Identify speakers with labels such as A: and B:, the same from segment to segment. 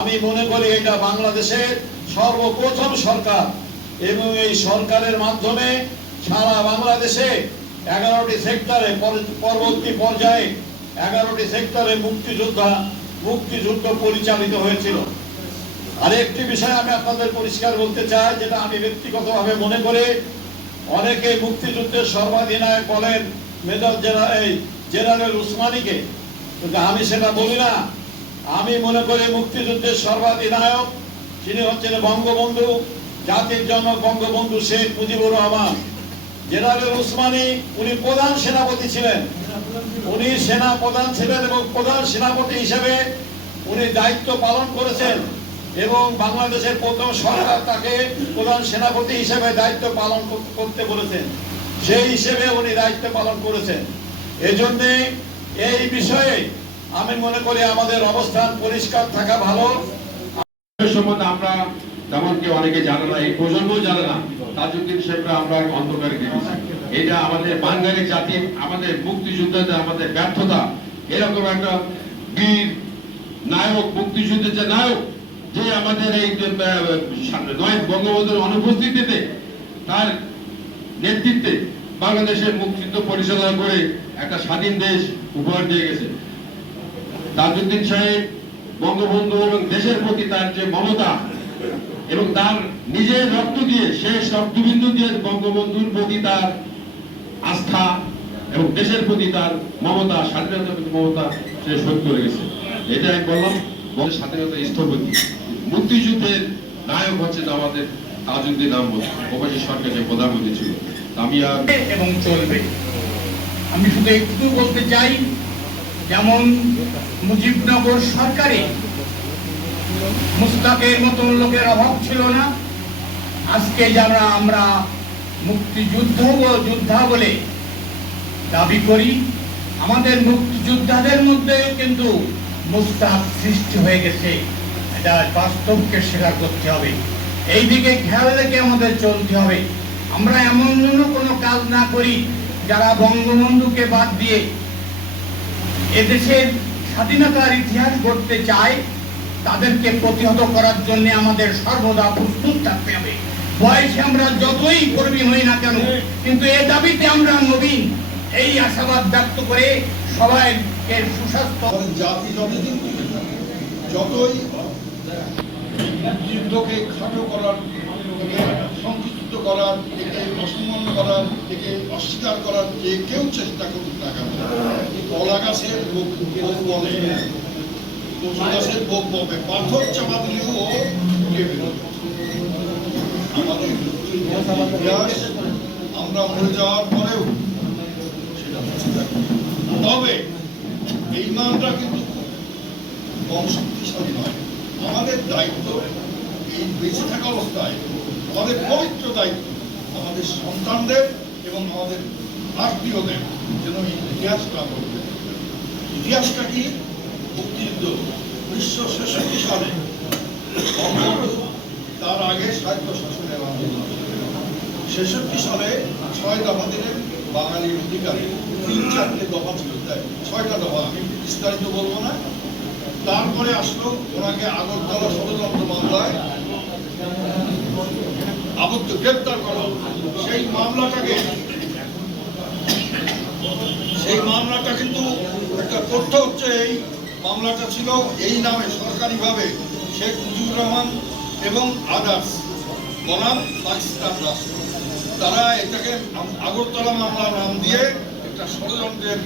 A: আমি মনে করি এটা বাংলাদেশের সর্বপ্রথম সরকার এবং এই সরকারের মাধ্যমে সারা বাংলাদেশে এগারোটি সেক্টরে পরবর্তী পর্যায়ে এগারোটি সেক্টরে মুক্তিযোদ্ধা, মুক্তিযুদ্ধ পরিচালিত হয়েছিল। আর একটি বিষয় আমি আপনাদের পরিষ্কার বলতে চাই, যেটা আমি ব্যক্তিগতভাবে মনে করি অনেকে মুক্তিযুদ্ধের সর্বাধিনায়ক বলেন মেজর জেনারেল জেনারেল উসমানীকে। কিন্তু আমি সেটা বলি না। আমি মনে করি মুক্তিযুদ্ধের সর্বাধিনায়ক, তিনি হচ্ছেন বঙ্গবন্ধু, জাতির জনক বঙ্গবন্ধু শেখ মুজিবুর রহমান। জেনারেল উসমানী, উনি প্রধান সেনাপতি ছিলেন। উনি সেনা প্রধান ছিলেন এবং প্রধান সেনাপতি হিসেবে উনি দায়িত্ব পালন করেছেন এবং বাংলাদেশের প্রথম সরকার তাকে প্রধান সেনাপতি হিসেবে দায়িত্ব পালন করতে বলেছেন। সেই হিসেবে উনি দায়িত্ব পালন করেছেন। এজন্যে এই বিষয়ে আমি মনে করি আমাদের অবস্থান পরিষ্কার থাকা ভালো।
B: সম্বন্ধে আমরা অনেকে জানে না, এই প্রজন্ম জানে না। সাহেবরা আমরা অন্ধকারে এটা আমাদের বাঙালি জাতির আমাদের আমাদের ব্যর্থতা। এরকম একটা বীর নায়ক, মুক্তিযুদ্ধের যে নায়ক, যে আমাদের এই নয় বঙ্গবন্ধুর অনুপস্থিতিতে, তার নেতৃত্বে বাংলাদেশের মুক্তিযুদ্ধ পরিচালনা করে একটা স্বাধীন দেশ উপহার দিয়ে গেছে। তাজউদ্দিন সাহেব বঙ্গবন্ধু এবং দেশের প্রতি তার যে মমতা এবং তার নিজের রক্ত দিয়ে শেষ রক্তবিন্দু দিয়ে বঙ্গবন্ধুর প্রতি তার আস্থা এবং দেশের প্রতি তার মমতা, স্বাধীনতার প্রতি মমতা, সে শোধ করে গেছে। এটা এক বললাম স্বাধীনতা স্থপতি। মুক্তিযুদ্ধের নায়ক হচ্ছেন আমাদের তাজউদ্দিন আহমদ প্রবাসী সরকারের প্রধানমন্ত্রী ছিল আমি আর
C: এবং চলবে। আমি শুধু একটু বলতে চাই যেমন মুজিবনগর সরকারে মুস্তাকের মতন লোকের অভাব ছিল না, আজকে যারা আমরা মুক্তিযুদ্ধ যোদ্ধা বলে দাবি করি, আমাদের মুক্তিযোদ্ধাদের মধ্যে কিন্তু মুস্তাক সৃষ্টি হয়ে গেছে। এটা বাস্তবকে স্বীকার করতে হবে। এই দিকে খেয়াল রেখে আমাদের চলতে হবে। আমরা এমন যেন কোনো কাজ না করি, যারা বঙ্গবন্ধুকে বাদ দিয়ে এদেশের স্বাধীনতার ইতিহাস গড়তে চায়, তাদেরকে প্রতিহত করার জন্য আমাদের সর্বদা প্রস্তুত থাকতে হবে। বয়সে আমরা যতই কর্মী হই না কেন, কিন্তু এ দাবিতে আমরা নবীন এই আশাবাদ ব্যক্ত করে সবাইকে সুস্বাস্থ্য
D: জাতি যতদিন যতই যুদ্ধকে খাটো করার সংকুচিত করার, থেকে অসম্মান করার, থেকে অস্বীকার করার যে কেউ চেষ্টা করুক না কেন কলা গাছের ভোগ বলে। গাছের ভোগ বলে, পাথর চাপা দিলেও আমরা মরে যাওয়ার পরেও তবে এই মানটা কিন্তু কম শক্তিশালী নয়। আমাদের দায়িত্ব এই বেঁচে থাকা অবস্থায় আমাদের পবিত্র দায়িত্ব আমাদের সন্তানদের এবং আমাদের আত্মীয়দের যেন এই ইতিহাসটা বলতে ইতিহাসটা কি? মুক্তিযুদ্ধ, উনিশশো ছেষট্টি সালে তার আগে সাহিত্য শাসনের আন্দোলন ছেষট্টি সালে ছয় দফা দিলেন বাঙালির অধিকারে তিন চারটে দফা ছিল, তাই ছয়টা দফা আমি বিস্তারিত বলব না। তারপরে আসলো ওনাকে আগরতলা ষড়যন্ত্র মামলায় আবদ্ধ গ্রেপ্তার করা। সেই মামলাটাকে সেই মামলাটা কিন্তু একটা তথ্য হচ্ছে, এই মামলাটা ছিল এই নামে সরকারিভাবে শেখ মুজিবুর রহমান এবং আদার্স বনাম পাকিস্তান রাষ্ট্র। তারা এটাকে আগরতলা মামলা নাম দিয়ে একটা ষড়যন্ত্রের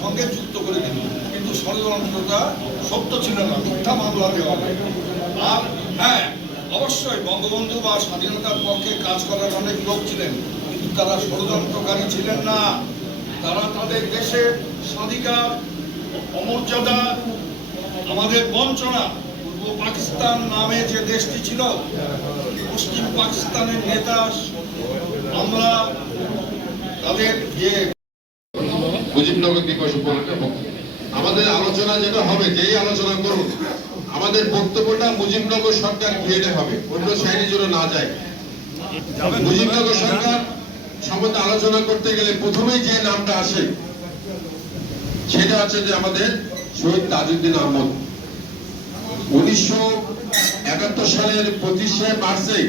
D: সঙ্গে যুক্ত করে দিল। কিন্তু ষড়যন্ত্রটা সত্য ছিল না, মিথ্যা মামলা দেওয়া আর হ্যাঁ অবশ্যই বঙ্গবন্ধু বা স্বাধীনতার পক্ষে কাজ করার অনেক লোক ছিলেন, কিন্তু তারা ষড়যন্ত্রকারী ছিলেন না। তারা তাদের দেশের স্বাধিকার, অমর্যাদা, আমাদের বঞ্চনা, পূর্ব পাকিস্তান নামে যে দেশটি ছিল, পশ্চিম পাকিস্তানের নেতা, আমরা তাদের যে
B: মুজিবনগর দিবস উপলক্ষে আমাদের আলোচনা যেটা হবে, যেই আলোচনা করুন আমাদের বক্তব্যটা মুজিবনগর সরকার ঘিরে হবে। অন্য সাইডে যেন না যায়। মুজিবনগর সরকার সম্বন্ধে আলোচনা করতে গেলে প্রথমেই যে নামটা আসে, সেটা আছে যে আমাদের শহীদ তাজউদ্দিন আহমদ। উনিশশো একাত্তর সালের পঁচিশে মার্চে